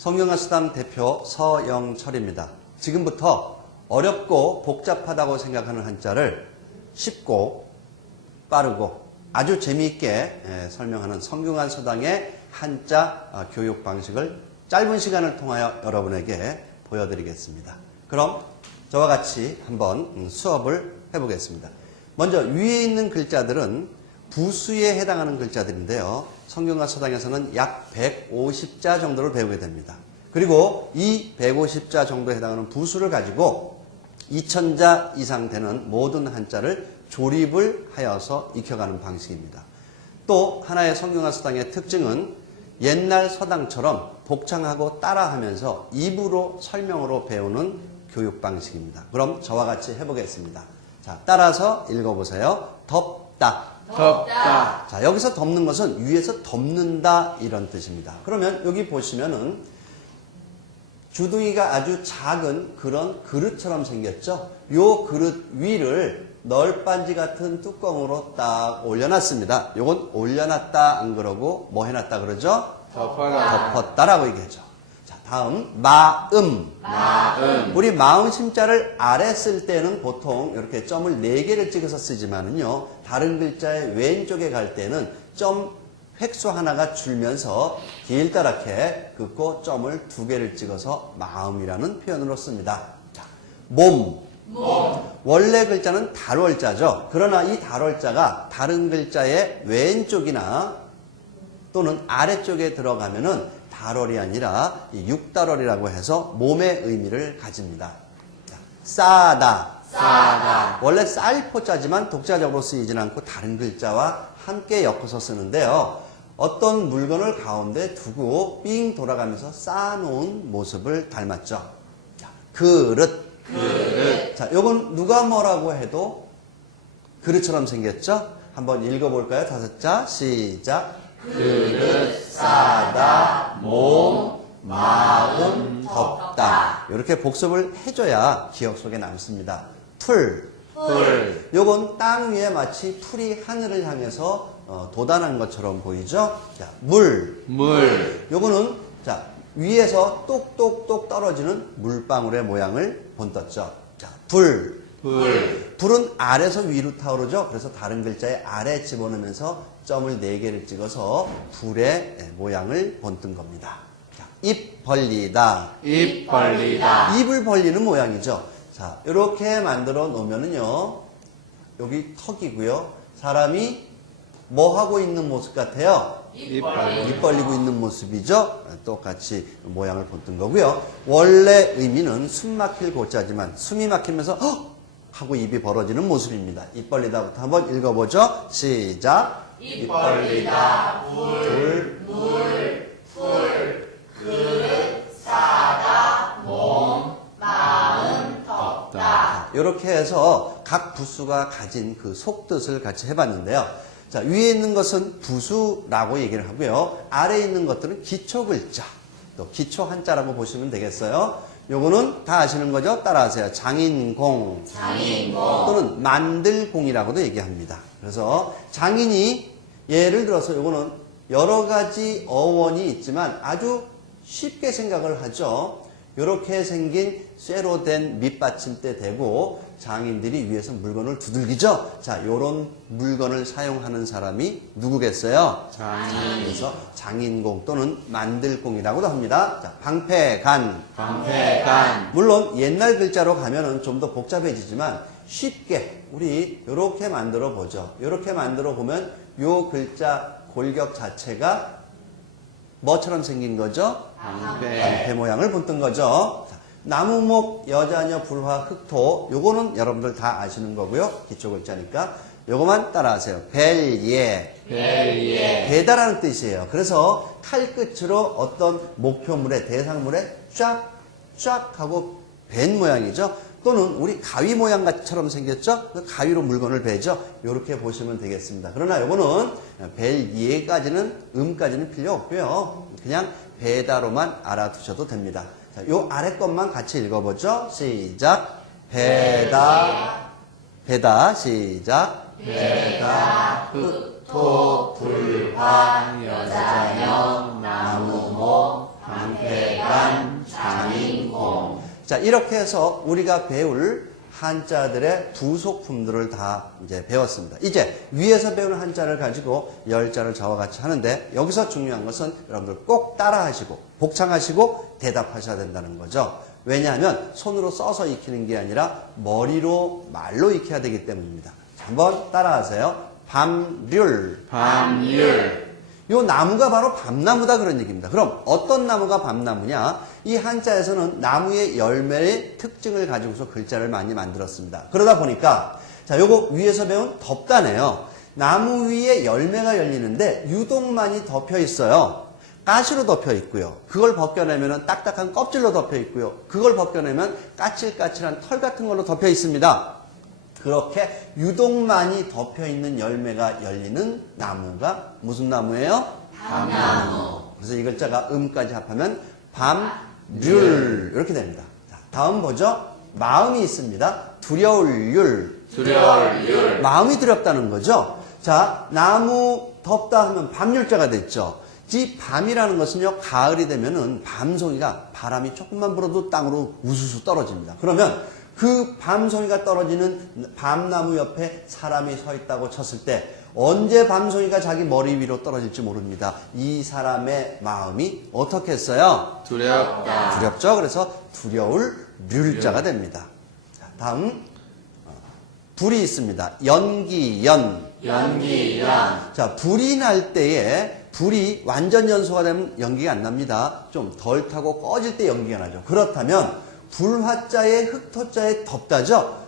성경학수당 대표 서영철입니다. 지금부터 어렵고 복잡하다고 생각하는 한자를 쉽고 빠르고 아주 재미있게 설명하는 성경학수당의 한자 교육 방식을 짧은 시간을 통하여 여러분에게 보여드리겠습니다. 그럼 저와 같이 한번 수업을 해보겠습니다. 먼저 위에 있는 글자들은 부수에 해당하는 글자들인데요. 성경학수당에서는 약 150자 정도를 배우게 됩니다. 그리고 이 150자 정도에 해당하는 부수를 가지고 2000자 이상 되는 모든 한자를 조립을 하여서 익혀가는 방식입니다. 또 하나의 성경학수당의 특징은 옛날 서당처럼 복창하고 따라하면서 입으로 설명으로 배우는 교육 방식입니다. 그럼 저와 같이 해보겠습니다. 자, 따라서 읽어보세요. 덥다. 덥다. 자, 여기서 덮는 것은 위에서 덮는다 이런 뜻입니다. 그러면 여기 보시면은 주둥이가 아주 작은 그런 그릇처럼 생겼죠. 요 그릇 위를 널빤지 같은 뚜껑으로 딱 올려놨습니다. 요건 올려놨다 안 그러고 뭐 해놨다 그러죠? 덮었다라고 얘기하죠. 자, 다음 마음. 우리 마음 심자를 아래 쓸 때는 보통 이렇게 점을 4개를 찍어서 쓰지만은요. 다른 글자의 왼쪽에 갈 때는 점 획수 하나가 줄면서 길다랗게 긋고 점을 2개를 찍어서 마음이라는 표현으로 씁니다. 자, 몸. 원래 글자는 달월자죠. 그러나 이 달월자가 다른 글자의 왼쪽이나 또는 아래쪽에 들어가면은 달월이 아니라 육달월이라고 해서 몸의 의미를 가집니다. 자, 싸다. 원래 쌀포자지만 독자적으로 쓰이지는 않고 다른 글자와 함께 엮어서 쓰는데요. 어떤 물건을 가운데 두고 삥 돌아가면서 쌓아놓은 모습을 닮았죠. 자, 그릇. 자, 요건 누가 뭐라고 해도 그릇처럼 생겼죠? 한번 읽어볼까요? 5자 시작. 그릇, 싸다, 몸, 마음, 덥다. 이렇게 복습을 해줘야 기억 속에 남습니다. 풀. 요건 땅 위에 마치 풀이 하늘을 향해서 도단한 것처럼 보이죠? 자, 물. 요거는 자, 위에서 똑똑똑 떨어지는 물방울의 모양을 본떴죠. 자, 불. 불은 아래에서 위로 타오르죠. 그래서 다른 글자에 아래 집어넣으면서 점을 4개를 찍어서 불의 모양을 본뜬 겁니다. 자, 입 벌리다. 입을 벌리는 모양이죠. 자, 이렇게 만들어 놓으면은요, 여기 턱이고요. 사람이 뭐 하고 있는 모습 같아요? 입 벌리고 있는 모습이죠. 똑같이 모양을 본뜬 거고요. 원래 의미는 숨 막힐 고자지만 숨이 막히면서 헉! 하고 입이 벌어지는 모습입니다. 입 벌리다부터 한번 읽어보죠. 시작. 입 벌리다. 풀. 그릇. 싸다. 몸. 마음. 덥다. 이렇게 해서 각 부수가 가진 그 속뜻을 같이 해봤는데요. 자, 위에 있는 것은 부수라고 얘기를 하고요. 아래에 있는 것들은 기초글자, 또 기초 한자라고 보시면 되겠어요. 요거는 다 아시는 거죠? 따라하세요. 장인공. 또는 만들공이라고도 얘기합니다. 그래서 장인이 예를 들어서 요거는 여러 가지 어원이 있지만 아주 쉽게 생각을 하죠. 이렇게 생긴 쇠로 된 밑받침대 대고 장인들이 위에서 물건을 두들기죠. 자, 요런 물건을 사용하는 사람이 누구겠어요? 장인. 그래서 장인공 또는 만들공이라고도 합니다. 자, 방패간. 물론 옛날 글자로 가면은 좀 더 복잡해지지만 쉽게 우리 요렇게 만들어 보죠. 요렇게 만들어 보면 요 글자 골격 자체가 뭐처럼 생긴 거죠? 방패 모양을 본뜬 거죠. 자, 나무목, 여자녀, 불화, 흑토. 요거는 여러분들 다 아시는 거고요. 기초 글자니까. 요거만 따라하세요. 벨예. 배다라는 뜻이에요. 그래서 칼끝으로 어떤 목표물에, 대상물에 쫙 하고 벤 모양이죠. 또는 우리 가위 모양처럼 생겼죠? 그 가위로 물건을 베죠? 이렇게 보시면 되겠습니다. 그러나 요거는 벨예까지는, 음까지는 필요 없고요. 그냥 배다로만 알아두셔도 됩니다. 자, 요 아래 것만 같이 읽어보죠. 시작. 배다, 시작. 흑토, 불화, 여자녀, 나무목, 방패간, 장인공. 자, 이렇게 해서 우리가 배울 한자들의 부속품들을 다 이제 배웠습니다. 이제 위에서 배우는 한자를 가지고 열자를 저와 같이 하는데 여기서 중요한 것은 여러분들 꼭 따라 하시고 복창하시고 대답하셔야 된다는 거죠. 왜냐하면 손으로 써서 익히는 게 아니라 머리로 말로 익혀야 되기 때문입니다. 자, 한번 따라하세요. 밤률. 밤률. 요 나무가 바로 밤나무다 그런 얘기입니다. 그럼 어떤 나무가 밤나무냐? 이 한자에서는 나무의 열매의 특징을 가지고서 글자를 많이 만들었습니다. 그러다 보니까 자, 요거 위에서 배운 덮다네요. 나무 위에 열매가 열리는데 유독 많이 덮여 있어요. 가시로 덮여 있고요. 그걸 벗겨내면 딱딱한 껍질로 덮여 있고요. 그걸 벗겨내면 까칠까칠한 털 같은 걸로 덮여 있습니다. 그렇게 유독 많이 덮여 있는 열매가 열리는 나무가 무슨 나무예요? 밤나무. 그래서 이 글자가 음까지 합하면 밤률 이렇게 됩니다. 자, 다음 보죠. 마음이 있습니다. 두려울 율. 두려울 율. 마음이 두렵다는 거죠. 자, 나무 덥다 하면 밤율자가 됐죠. 이 밤이라는 것은요, 가을이 되면은 밤송이가 바람이 조금만 불어도 땅으로 우수수 떨어집니다. 그러면 그 밤송이가 떨어지는 밤나무 옆에 사람이 서 있다고 쳤을 때 언제 밤송이가 자기 머리 위로 떨어질지 모릅니다. 이 사람의 마음이 어떻게 했어요? 두렵다. 두렵죠? 그래서 두려울 률자가 됩니다. 자, 다음 불이 있습니다. 연기연. 연기연. 자, 불이 날 때에 불이 완전 연소가 되면 연기가 안 납니다. 좀 덜 타고 꺼질 때 연기가 나죠. 그렇다면 불화자에 흑토자에 덮다죠.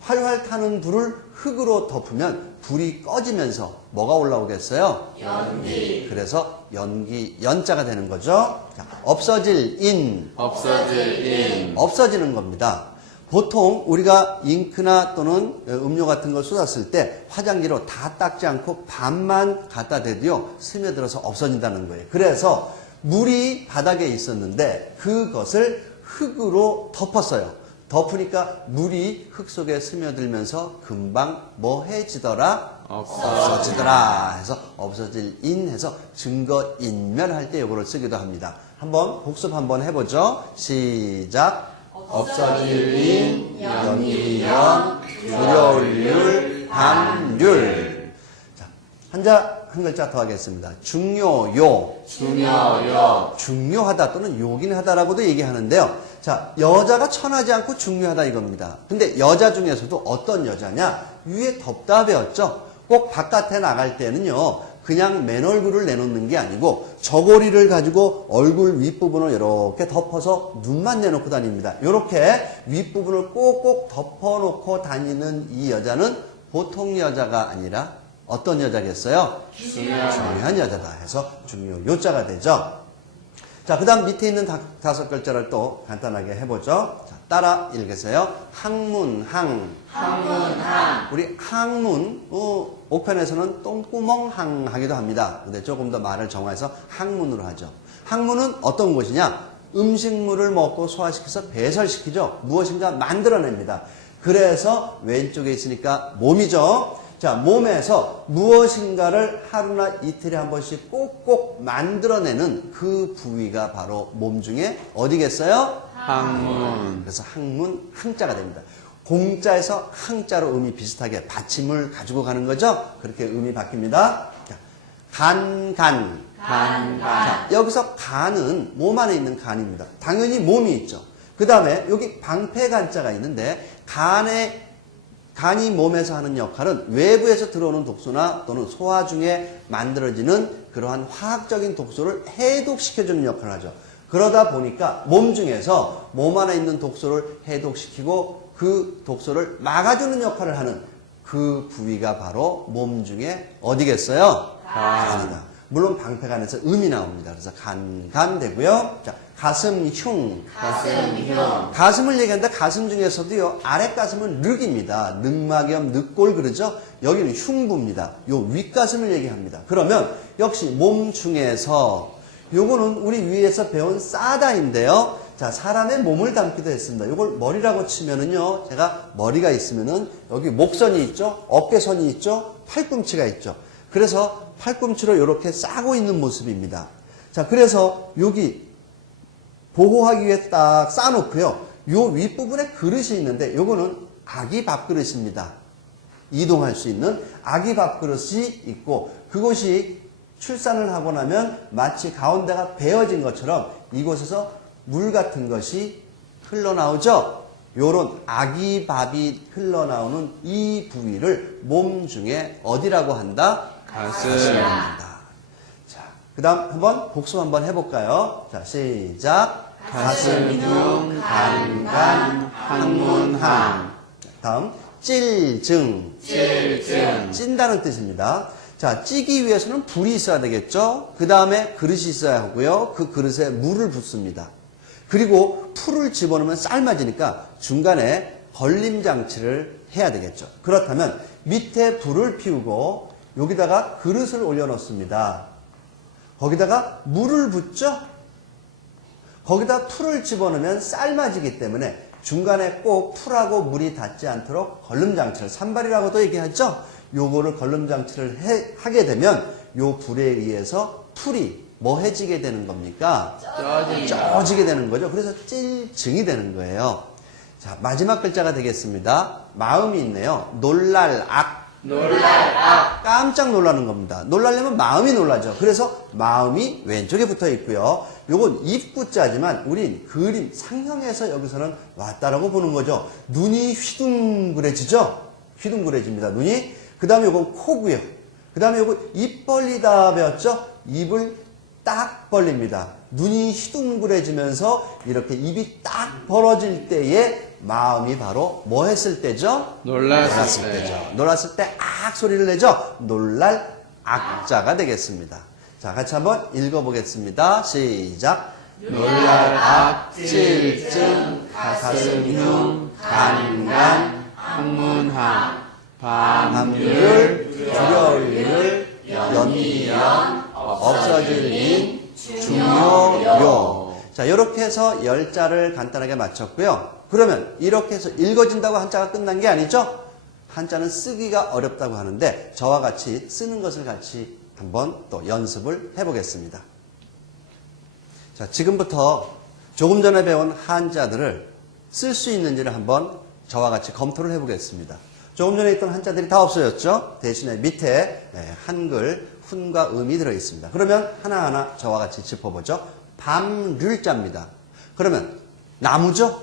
활활 타는 불을 흙으로 덮으면 불이 꺼지면서 뭐가 올라오겠어요? 연기. 그래서 연기 연자가 되는 거죠. 자, 없어질 인. 없어질 인. 없어지는 겁니다. 보통 우리가 잉크나 또는 음료 같은 걸 쏟았을 때 화장지로 다 닦지 않고 반만 갖다 대도요 스며들어서 없어진다는 거예요. 그래서 물이 바닥에 있었는데 그것을 흙으로 덮었어요. 덮으니까 물이 흙 속에 스며들면서 금방 뭐해지더라? 없어지더라 해서 없어질 인 해서 증거 인멸할 때 이거를 쓰기도 합니다. 한번 복습 한번 해보죠. 시작. 없어질 인. 연기연. 두려울 율. 밤률. 자, 한자 한 글자 더 하겠습니다. 중요요. 중요요. 중요하다 또는 요긴 하다라고도 얘기하는데요. 자, 여자가 천하지 않고 중요하다 이겁니다. 근데 여자 중에서도 어떤 여자냐? 위에 덮다 배웠죠? 꼭 바깥에 나갈 때는요, 그냥 맨 얼굴을 내놓는 게 아니고 저고리를 가지고 얼굴 윗부분을 이렇게 덮어서 눈만 내놓고 다닙니다. 이렇게 윗부분을 꼭꼭 덮어놓고 다니는 이 여자는 보통 여자가 아니라 어떤 여자겠어요? 중요한 여자다 해서 중요 요자가 되죠. 자, 그 다음 밑에 있는 다섯 글자를 또 간단하게 해보죠. 자, 따라 읽으세요. 항문항. 항문항. 우리 항문, 옥편에서는 똥구멍항 하기도 합니다. 근데 조금 더 말을 정화해서 항문으로 하죠. 항문은 어떤 곳이냐? 음식물을 먹고 소화시켜서 배설시키죠. 무엇인가 만들어냅니다. 그래서 왼쪽에 있으니까 몸이죠. 자, 몸에서 무엇인가를 하루나 이틀에 한 번씩 꼭꼭 만들어내는 그 부위가 바로 몸 중에 어디겠어요? 항문. 그래서 항문, 항자가 됩니다. 공자에서 항자로 음이 비슷하게 받침을 가지고 가는 거죠? 그렇게 음이 바뀝니다. 자, 간. 자, 여기서 간은 몸 안에 있는 간입니다. 당연히 몸이 있죠. 그 다음에 여기 방패간자가 있는데 간이 몸에서 하는 역할은 외부에서 들어오는 독소나 또는 소화 중에 만들어지는 그러한 화학적인 독소를 해독시켜주는 역할을 하죠. 그러다 보니까 몸 중에서 몸 안에 있는 독소를 해독시키고 그 독소를 막아주는 역할을 하는 그 부위가 바로 몸 중에 어디겠어요? 간이다. 물론 방패간에서 음이 나옵니다. 그래서 간 되고요. 자, 가슴흉. 가슴을 얘기하는데 가슴 중에서도요, 아랫 가슴은 늑입니다. 늑막염, 늑골 그러죠? 여기는 흉부입니다. 요 윗가슴을 얘기합니다. 그러면 역시 몸 중에서 요거는 우리 위에서 배운 싸다인데요. 자, 사람의 몸을 담기도 했습니다. 요걸 머리라고 치면은요, 제가 머리가 있으면은 여기 목선이 있죠? 어깨선이 있죠? 팔꿈치가 있죠? 그래서 팔꿈치로 이렇게 싸고 있는 모습입니다. 자, 그래서 여기 보호하기 위해 딱 쌓아놓고요. 요 윗부분에 그릇이 있는데 요거는 아기 밥그릇입니다. 이동할 수 있는 아기 밥그릇이 있고 그곳이 출산을 하고 나면 마치 가운데가 베어진 것처럼 이곳에서 물 같은 것이 흘러나오죠. 요런 아기 밥이 흘러나오는 이 부위를 몸 중에 어디라고 한다? 가슴. 한다. 자, 그 다음 한번 복습 한번 해볼까요? 자, 시작. 가슴 중 간간 항문항. 다음 찔증. 찔증. 찐다는 뜻입니다. 자, 찌기 위해서는 불이 있어야 되겠죠? 그 다음에 그릇이 있어야 하고요. 그 그릇에 물을 붓습니다. 그리고 풀을 집어넣으면 삶아지니까 중간에 걸림장치를 해야 되겠죠. 그렇다면 밑에 불을 피우고 여기다가 그릇을 올려놓습니다. 거기다가 물을 붓죠? 거기다 풀을 집어넣으면 삶아지기 때문에 중간에 꼭 풀하고 물이 닿지 않도록 걸림장치를, 산발이라고도 얘기하죠? 요거를 걸림장치를 하게 되면 요 불에 의해서 풀이 뭐해지게 되는 겁니까? 쪄지게 되는 거죠. 그래서 찔증이 되는 거예요. 자, 마지막 글자가 되겠습니다. 마음이 있네요. 놀랄악. 놀랄악. 깜짝 놀라는 겁니다. 놀라려면 마음이 놀라죠. 그래서 마음이 왼쪽에 붙어 있고요. 요건 입구자지만 우린 그림, 상형에서 여기서는 왔다라고 보는 거죠. 눈이 휘둥그레지죠? 휘둥그레집니다. 눈이. 그 다음에 요건 코고요. 그 다음에 요거 입 벌리다 배웠죠? 입을 딱 벌립니다. 눈이 휘둥그레지면서 이렇게 입이 딱 벌어질 때에 마음이 바로 뭐 했을 때죠? 놀랐을 때. 때죠. 놀랐을 때 악 소리를 내죠? 놀랄 악자가 되겠습니다. 자, 같이 한번 읽어보겠습니다. 시작. 놀랄악 찔증 가슴 중 간간 항문항 밤률 두려울 일을 연기연 없어질 인 중요요. 자, 이렇게 해서 10자를 간단하게 마쳤고요. 그러면 이렇게 해서 읽어진다고 한자가 끝난 게 아니죠? 한자는 쓰기가 어렵다고 하는데 저와 같이 쓰는 것을 같이 한번 또 연습을 해보겠습니다. 자, 지금부터 조금 전에 배운 한자들을 쓸 수 있는지를 한번 저와 같이 검토를 해보겠습니다. 조금 전에 있던 한자들이 다 없어졌죠? 대신에 밑에 한글, 훈과 음이 들어있습니다. 그러면 하나하나 저와 같이 짚어보죠. 밤률자입니다. 그러면 나무죠?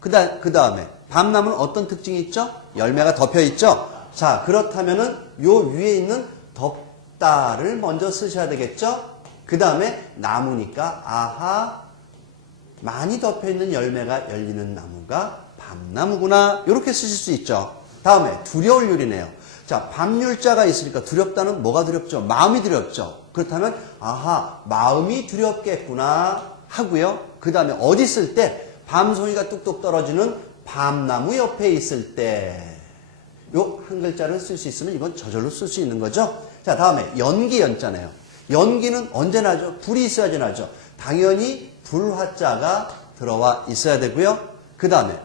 그 다음에 밤나무는 어떤 특징이 있죠? 열매가 덮여 있죠? 자, 그렇다면은 요 위에 있는 덮다를 먼저 쓰셔야 되겠죠? 그 다음에 나무니까 아하, 많이 덮여 있는 열매가 열리는 나무가 밤나무구나. 이렇게 쓰실 수 있죠. 다음에 두려울 율이네요. 자, 밤율자가 있으니까 두렵다는 뭐가 두렵죠? 마음이 두렵죠. 그렇다면 아하, 마음이 두렵겠구나 하고요. 그 다음에 어디 쓸 때? 밤송이가 뚝뚝 떨어지는 밤나무 옆에 있을 때. 요 한 글자를 쓸 수 있으면 이건 저절로 쓸 수 있는 거죠. 자, 다음에 연기 연자네요. 연기는 언제 나죠? 불이 있어야지 나죠. 당연히 불화자가 들어와 있어야 되고요. 그 다음에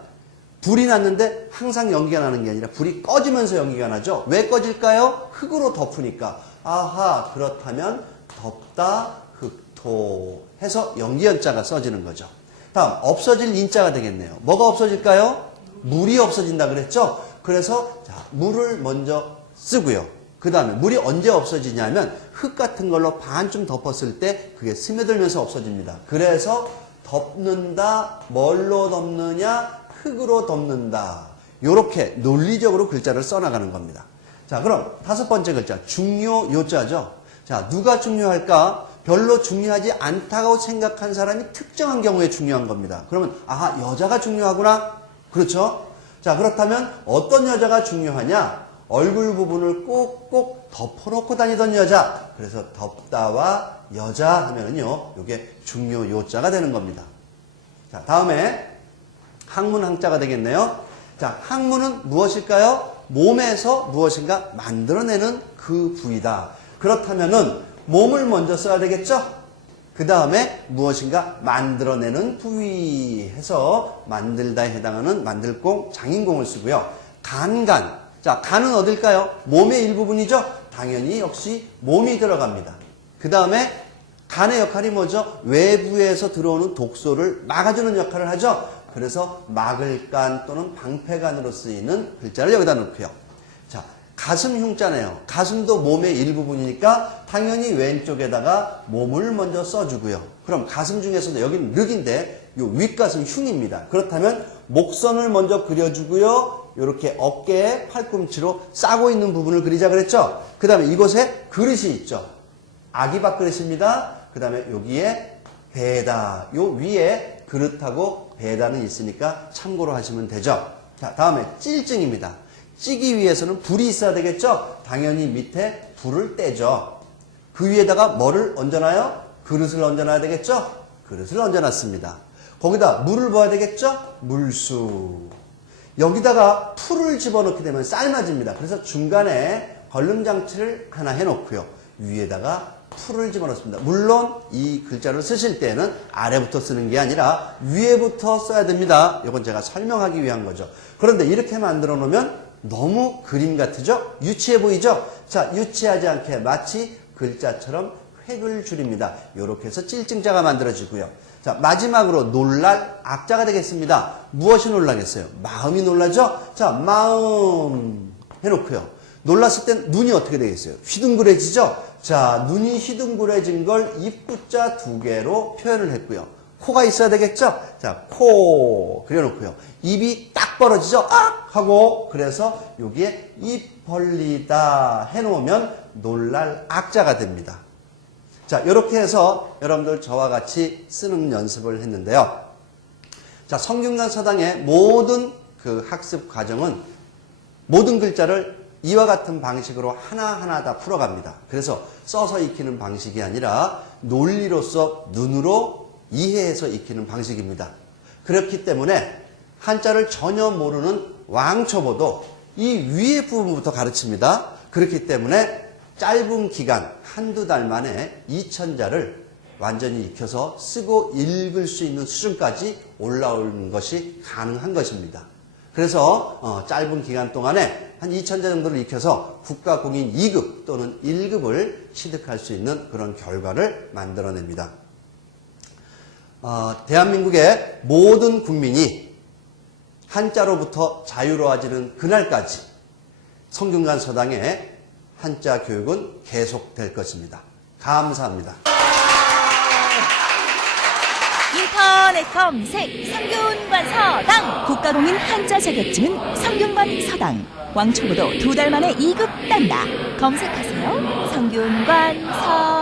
불이 났는데 항상 연기가 나는 게 아니라 불이 꺼지면서 연기가 나죠. 왜 꺼질까요? 흙으로 덮으니까. 아하, 그렇다면 덮다 흙토 해서 연기 연자가 써지는 거죠. 다음 없어질 인자가 되겠네요. 뭐가 없어질까요? 물이 없어진다 그랬죠. 그래서 자, 물을 먼저 쓰고요. 그 다음에 물이 언제 없어지냐면 흙 같은 걸로 반쯤 덮었을 때 그게 스며들면서 없어집니다. 그래서 덮는다, 뭘로 덮느냐? 흙으로 덮는다. 이렇게 논리적으로 글자를 써나가는 겁니다. 자, 그럼 다섯 번째 글자 중요요자죠. 자, 누가 중요할까? 별로 중요하지 않다고 생각한 사람이 특정한 경우에 중요한 겁니다. 그러면 아하, 여자가 중요하구나. 그렇죠? 자, 그렇다면 어떤 여자가 중요하냐? 얼굴 부분을 꼭꼭 덮어놓고 다니던 여자. 그래서 덮다와 여자 하면은요, 이게 중요요자가 되는 겁니다. 자, 다음에 항문 항자가 되겠네요. 자, 항문은 무엇일까요? 몸에서 무엇인가 만들어내는 그 부위다. 그렇다면은 몸을 먼저 써야 되겠죠? 그 다음에 무엇인가 만들어내는 부위 해서 만들다에 해당하는 만들공, 장인공을 쓰고요. 간간. 자, 간은 어딜까요? 몸의 일부분이죠? 당연히 역시 몸이 들어갑니다. 그 다음에 간의 역할이 뭐죠? 외부에서 들어오는 독소를 막아주는 역할을 하죠. 그래서 막을간 또는 방패간으로 쓰이는 글자를 여기다 넣고요. 자, 가슴 흉자네요. 가슴도 몸의 일부분이니까 당연히 왼쪽에다가 몸을 먼저 써주고요. 그럼 가슴 중에서도 여기는 륵인데 요 윗가슴 흉입니다. 그렇다면 목선을 먼저 그려주고요. 이렇게 어깨에 팔꿈치로 싸고 있는 부분을 그리자 그랬죠. 그 다음에 이곳에 그릇이 있죠. 아기밥 그릇입니다. 그 다음에 여기에 배다. 요 위에 그릇하고 배다는 있으니까 참고로 하시면 되죠. 자, 다음에 찔증입니다. 찌기 위해서는 불이 있어야 되겠죠? 당연히 밑에 불을 떼죠. 그 위에다가 뭐를 얹어놔요? 그릇을 얹어놔야 되겠죠? 그릇을 얹어놨습니다. 거기다 물을 부어야 되겠죠? 물수. 여기다가 풀을 집어넣게 되면 삶아집니다. 그래서 중간에 걸름장치를 하나 해놓고요. 위에다가 풀을 집어넣습니다. 물론 이 글자를 쓰실 때는 아래부터 쓰는 게 아니라 위에부터 써야 됩니다. 이건 제가 설명하기 위한 거죠. 그런데 이렇게 만들어 놓으면 너무 그림 같으죠? 유치해 보이죠? 자, 유치하지 않게 마치 글자처럼 획을 줄입니다. 이렇게 해서 찔증자가 만들어지고요. 자, 마지막으로 놀랄 악자가 되겠습니다. 무엇이 놀라겠어요? 마음이 놀라죠? 자, 마음 해놓고요. 놀랐을 땐 눈이 어떻게 되겠어요? 휘둥그레지죠? 자, 눈이 휘둥그레진 걸 입구자 2개로 표현을 했고요. 코가 있어야 되겠죠? 자, 코 그려놓고요. 입이 딱 벌어지죠? 악! 하고 그래서 여기에 입 벌리다 해놓으면 놀랄 악자가 됩니다. 자, 이렇게 해서 여러분들 저와 같이 쓰는 연습을 했는데요. 자, 성균관 서당의 모든 그 학습 과정은 모든 글자를 이와 같은 방식으로 하나하나 다 풀어갑니다. 그래서 써서 익히는 방식이 아니라 논리로서 눈으로 이해해서 익히는 방식입니다. 그렇기 때문에 한자를 전혀 모르는 왕초보도 이 위에 부분부터 가르칩니다. 그렇기 때문에 짧은 기간, 한두 달 만에 2000자를 완전히 익혀서 쓰고 읽을 수 있는 수준까지 올라오는 것이 가능한 것입니다. 그래서 짧은 기간 동안에 한 2000자 정도를 익혀서 국가공인 2급 또는 1급을 취득할 수 있는 그런 결과를 만들어냅니다. 대한민국의 모든 국민이 한자로부터 자유로워지는 그날까지 성균관 서당의 한자 교육은 계속될 것입니다. 감사합니다. 인터넷 검색 성균관 서당 국가공인 한자 자격증은 성균관 서당 왕초보도 2달 만에 2급 딴다. 검색하세요. 성균관 서당.